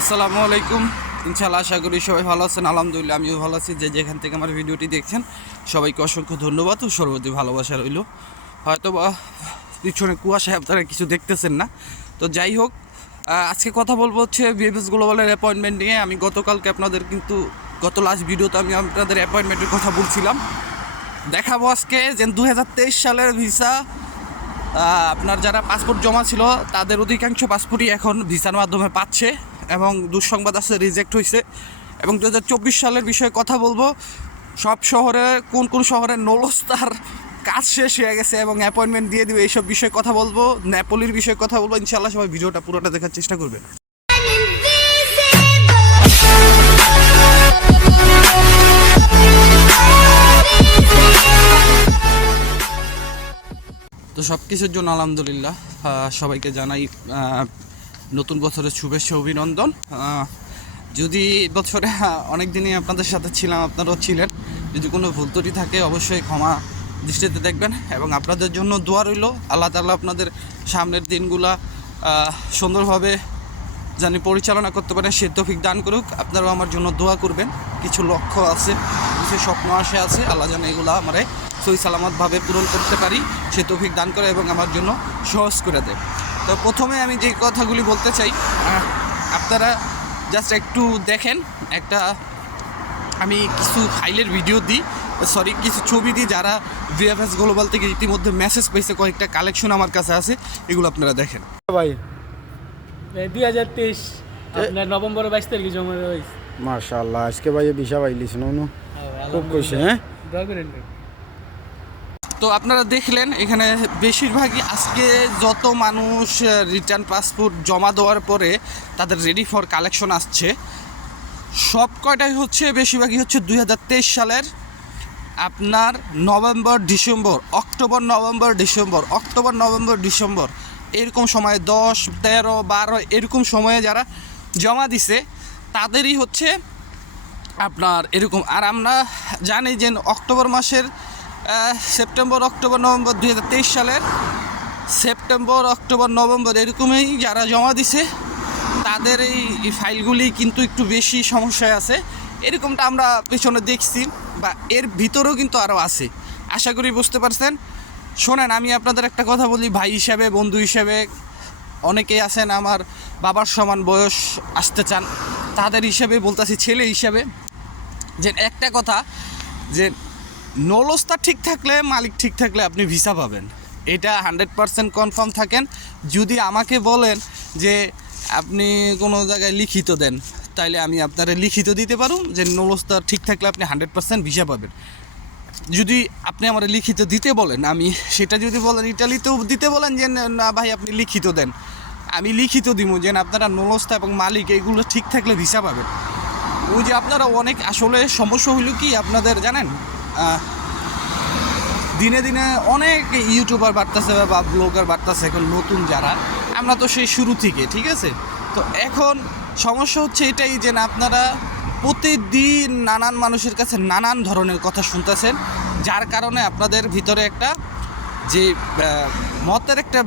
আসসালামু আলাইকুম। ইনশাআল্লাহ আশা করি সবাই ভালো আছেন। আলহামদুলিল্লাহ আমিও ভালো আছি। যেখান থেকে আমার ভিডিওটি দেখছেন সবাইকে অসংখ্য ধন্যবাদ ও সর্বদি ভালোবাসা রইল। হয়তো বা পিছনে কুয়াশায় আপনারা কিছু দেখতেছেন না, তো যাই হোক, আজকে কথা বলবো হচ্ছে ভিএফএস গ্লোবালের অ্যাপয়েন্টমেন্ট নিয়ে। আমি গতকালকে আপনাদের গত লাস্ট ভিডিওতে আমি আপনাদের অ্যাপয়েন্টমেন্টের কথা বলছিলাম। দেখাবো আজকে যে 2023 সালের ভিসা। আপনার যারা পাসপোর্ট জমা ছিল তাদের অধিকাংশ পাসপোর্টই এখন ভিসার মাধ্যমে পাচ্ছে এবং দুঃসংবাদ আছে, রিজেক্ট হয়েছে। এবং 2024 সালের বিষয়ে কথা বলবো। সব শহরে কোন কোন শহরে নলস্তার কাজ শেষ হয়ে গেছে এবং অ্যাপয়েন্টমেন্ট দিয়ে দিবে, এইসব বিষয়ে কথা বলবো। নেপোলির বিষয়ে কথা বলবো। ইনশাআল্লাহ সবাই ভিডিওটা পুরোটা দেখার চেষ্টা করবেন। তো সব কিছুর জন্য আলহামদুলিল্লাহ সবাইকে জানাই নতুন বছরের শুভেচ্ছা অভিনন্দন। যদি বছরে অনেক দিনই আপনাদের সাথে ছিলাম, আপনারাও ছিলেন। যদি কোনো ভুল ত্রুটি থাকে অবশ্যই ক্ষমা দৃষ্টিতে দেখবেন এবং আপনাদের জন্য দোয়া রইল। আল্লাহ তাআলা আপনাদের সামনের দিনগুলা সুন্দরভাবে জানি পরিচালনা করতে পারেন, সে তৌফিক দান করুক। আপনারাও আমার জন্য দোয়া করবেন। কিছু লক্ষ্য আছে, কিছু স্বপ্ন আছে, আল্লাহ যেন এগুলো আমার সহি সালামতভাবে পূরণ করতে পারি, সে তৌফিক দান করে এবং আমার জন্য সহজ করে দেয়। তো প্রথমে আমি যে কথাগুলি বলতে চাই, আপনারা জাস্ট একটু দেখেন। আমি কিছু ফাইলের ভিডিও দিই, কিছু ছবি দিই যারা ভিএফএস গ্লোবাল থেকে ইতিমধ্যে মেসেজ পেয়েছে। কয়েকটা কালেকশন আমার কাছে আছে, এগুলো আপনারা দেখেন। ভাই 2023 আপনার নভেম্বরের 22 তারিখে জমা হয়েছে। মাশাআল্লাহ, আজকে ভাই ভিসা পাইলিস নুনু, খুব খুশি। হ্যাঁ, দোয়া করেন। তো আপনারা দেখলেন এখানে বেশিরভাগই আজকে যত মানুষ রিটার্ন পাসপোর্ট জমা দেওয়ার পরে তাদের রেডি ফর কালেকশন আসছে, সব কয়টাই হচ্ছে বেশিরভাগই হচ্ছে 2023 সালের আপনার অক্টোবর নভেম্বর এরকম সময়ে 10, 13, 12 এরকম সময়ে যারা জমা দিছে তাদেরই হচ্ছে আপনার এরকম। আর আমরা জানি যে অক্টোবর মাসের সেপ্টেম্বর, অক্টোবর, নভেম্বর 2023 সালের সেপ্টেম্বর, অক্টোবর, নভেম্বর এরকমই যারা জমা দিছে তাদের এই ফাইলগুলি কিন্তু একটু বেশি সমস্যায় আছে। এরকমটা আমরা পেছনে দেখছি, বা এর ভিতরেও কিন্তু আরও আছে। আশা করি বুঝতে পারছেন। শোনেন, আমি আপনাদের একটা কথা বলি, ভাই হিসাবে, বন্ধু হিসাবে। অনেকেই আছেন আমার বাবার সমান বয়স আসতে চান, তাদের হিসাবে বলতেছি, ছেলে হিসাবে, যে একটা কথা, যে নলস্তা ঠিক থাকলে, মালিক ঠিক থাকলে আপনি ভিসা পাবেন, এটা 100% কনফার্ম থাকেন। যদি আমাকে বলেন যে আপনি কোনো জায়গায় লিখিত দেন, তাইলে আমি আপনারা লিখিত দিতে পারুন যে নলস্তা ঠিক থাকলে আপনি 100% ভিসা পাবেন। যদি আপনি আমার লিখিত দিতে বলেন, আমি সেটা যদি বলেন ইটালিতেও দিতে বলেন যে না ভাই আপনি লিখিত দেন, আমি লিখিত দিব যে আপনারা নলস্তা এবং মালিক এইগুলো ঠিক থাকলে ভিসা পাবেন। ওই যে আপনারা অনেক আসলে সমস্যা হইল কি আপনাদের জানেন, দিনে দিনে অনেক ইউটিউবার বাড়তেছে বা ব্লগার বাড়তেছে এখন নতুন যারা, আমরা তো সেই শুরু থেকে, ঠিক আছে। তো এখন সমস্যা হচ্ছে এটাই যে আপনারা প্রতিদিন নানান মানুষের কাছে নানান ধরনের কথা শুনতেছেন, যার কারণে আপনাদের ভিতরে একটা যে মতের একটা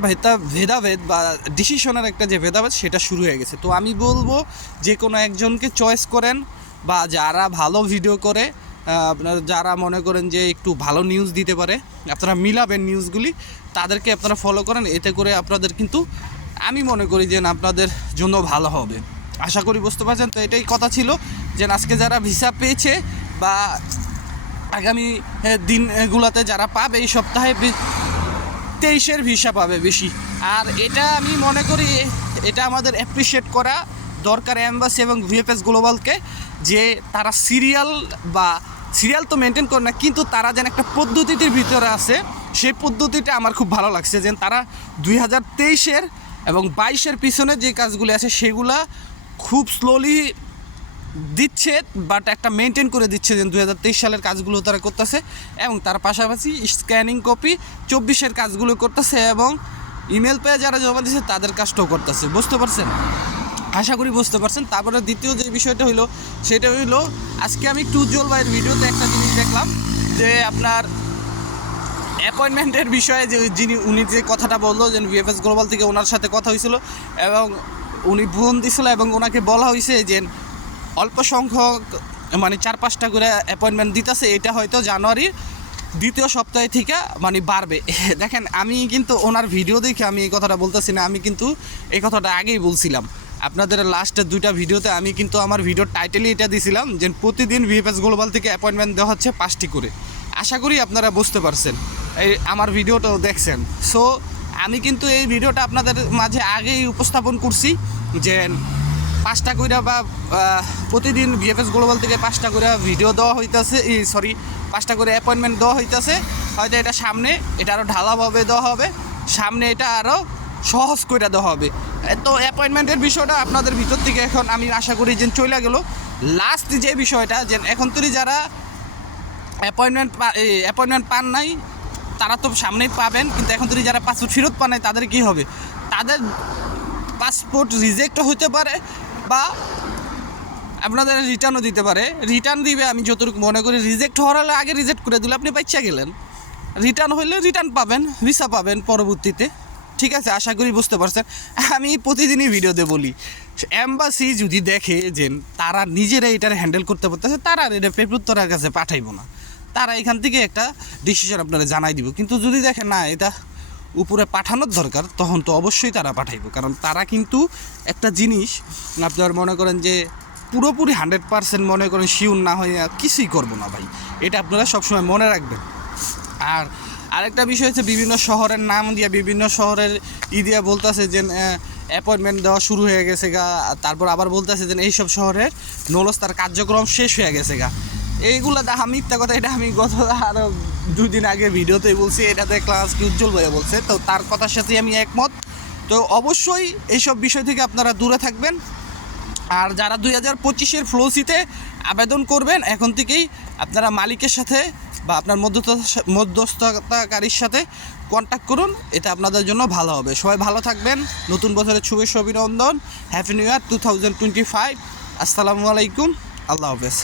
ভেদাভেদ বা ডিসিশনের একটা যে ভেদাভেদ সেটা শুরু হয়ে গেছে। তো আমি বলবো যে কোনো একজনকে চয়েস করেন, বা যারা ভালো ভিডিও করে, আপনারা যারা মনে করেন যে একটু ভালো নিউজ দিতে পারে, আপনারা মিলাবেন নিউজগুলি, তাদেরকে আপনারা ফলো করেন। এতে করে আপনাদের কিন্তু আমি মনে করি যে আপনাদের জন্য ভালো হবে। আশা করি বুঝতে পারছেন। তো এটাই কথা ছিল যে আজকে যারা ভিসা পেয়েছে বা আগামী দিনগুলোতে যারা পাবে, এই সপ্তাহে 23-এর ভিসা পাবে বেশি। আর এটা আমি মনে করি এটা আমাদের অ্যাপ্রিসিয়েট করা দরকার এম্বাসি এবং ভিএফএস গ্লোবালকে, যে তারা সিরিয়াল তো মেনটেন করে না, কিন্তু তারা যেন একটা পদ্ধতির ভিতরে আছে। সেই পদ্ধতিটা আমার খুব ভালো লাগছে, যে তারা 2023-এর এবং 22-এর পিছনে যে কাজগুলি আছে সেগুলা খুব স্লোলি দিচ্ছে, বাট একটা মেনটেন করে দিচ্ছে যে 2023 সালের কাজগুলো তারা করতেছে, এবং তার পাশাপাশি স্ক্যানিং কপি 24-এর কাজগুলো করতেছে, এবং ইমেল পেয়ে যারা জমা দিচ্ছে তাদের কাজটাও করতেছে। বুঝতে পারছেন? আশা করি বুঝতে পারছেন। তারপরে দ্বিতীয় যে বিষয়টা হইলো সেটা হইলো, আজকে আমি একটু উজ্জ্বল ভাইয়ের ভিডিওতে একটা জিনিস দেখলাম, যে আপনার অ্যাপয়েন্টমেন্টের বিষয়ে যে উনি যে কথাটা বললো যে ভিএফএস গ্লোবাল থেকে ওনার সাথে কথা হয়েছিল, এবং উনি ফোন দিছিল এবং ওনাকে বলা হয়েছে যে অল্প সংখ্যক মানে 4-5টা করে অ্যাপয়েন্টমেন্ট দিতেছে, এটা হয়তো জানুয়ারির 2য় সপ্তাহে থেকে মানে বাড়বে। দেখেন আমি কিন্তু ওনার ভিডিও দেখে আমি এই কথাটা বলতেছি না, আমি কিন্তু এই কথাটা আগেই বলছিলাম আপনাদের লাস্টের 2টা ভিডিওতে। আমি কিন্তু আমার ভিডিওর টাইটেলই এটা দিয়েছিলাম যে প্রতিদিন ভিএফএস গ্লোবাল থেকে অ্যাপয়েন্টমেন্ট দেওয়া হচ্ছে 5টি করে। আশা করি আপনারা বুঝতে পারছেন, এই আমার ভিডিওটাও দেখছেন। সো আমি কিন্তু এই ভিডিওটা আপনাদের মাঝে আগেই উপস্থাপন করছি যে 5টা করে বা প্রতিদিন ভিএফএস গ্লোবাল থেকে 5টা করে ভিডিও দেওয়া হইতেছে, 5টা করে অ্যাপয়েন্টমেন্ট দেওয়া হইতেছে। হয়তো এটা সামনে এটা আরও ঢালাভাবে দেওয়া হবে, সামনে এটা আরও সহজ করে দেওয়া হবে। তো অ্যাপয়েন্টমেন্টের বিষয়টা আপনাদের ভিতর থেকে এখন আমি আশা করি যে চলে গেল। লাস্ট যে বিষয়টা যে এখন তুই যারা অ্যাপয়েন্টমেন্ট পান নাই তারা তো সামনেই পাবেন, কিন্তু এখন তুই যারা পাসপোর্ট ফেরত পান নাই তাদের কী হবে? তাদের পাসপোর্ট রিজেক্টও হতে পারে বা আপনাদের রিটার্নও দিতে পারে। রিটার্ন দিবে আমি যতটুকু মনে করি, রিজেক্ট হওয়ার হলে আগে রিজেক্ট করে দিলে আপনি পাইচা গেলেন, রিটার্ন হইলে রিটার্ন পাবেন, ভিসা পাবেন পরবর্তীতে। ঠিক আছে, আশা করি বুঝতে পারছেন। আমি প্রতিদিনই ভিডিওতে বলি এম্বাসি যদি দেখে যে তারা নিজেরা এটার হ্যান্ডেল করতে পারতেছে, তারা আর এটা পেপুত্তরার কাছে পাঠাইব না, তারা এখান থেকে একটা ডিসিশন আপনারা জানাই দিব। কিন্তু যদি দেখেন না এটা উপরে পাঠানোর দরকার, তখন তো অবশ্যই তারা পাঠাইব। কারণ তারা কিন্তু একটা জিনিস আপনার মনে করেন যে পুরোপুরি 100% মনে করেন শিওর না হয়ে কিছুই করবো না ভাই, এটা আপনারা সবসময় মনে রাখবেন। আর আরেকটা বিষয় হচ্ছে বিভিন্ন শহরের নাম দিয়ে বিভিন্ন শহরের দিয়া বলতেছে যে অ্যাপয়েন্টমেন্ট দেওয়া শুরু হয়ে গেছে গা, তারপর আবার বলতেছে যে এইসব শহরের নলস্তার কার্যক্রম শেষ হয়ে গেছে গা। এইগুলো দেখা মিথ্যা কথা, এটা আমি গত আরও 2 দিন আগে ভিডিওতেই বলছি, এটাতে ক্লাস কি উজ্জ্বল ভাইয়া বলছে, তো তার কথার সাথে আমি একমত। তো অবশ্যই এইসব বিষয় থেকে আপনারা দূরে থাকবেন। আর যারা 2025-এর ফ্লোসিতে আবেদন করবেন এখন থেকেই আপনারা মালিকের সাথে বা আপনার মধ্যস্থতাকারীর সাথে কন্ট্যাক্ট করুন, এটা আপনাদের জন্য ভালো হবে। সবাই ভালো থাকবেন, নতুন বছরের শুভেচ্ছা অভিনন্দন, হ্যাপি নিউ ইয়ার 2025। আসসালামু আলাইকুম, আল্লাহ হাফেজ।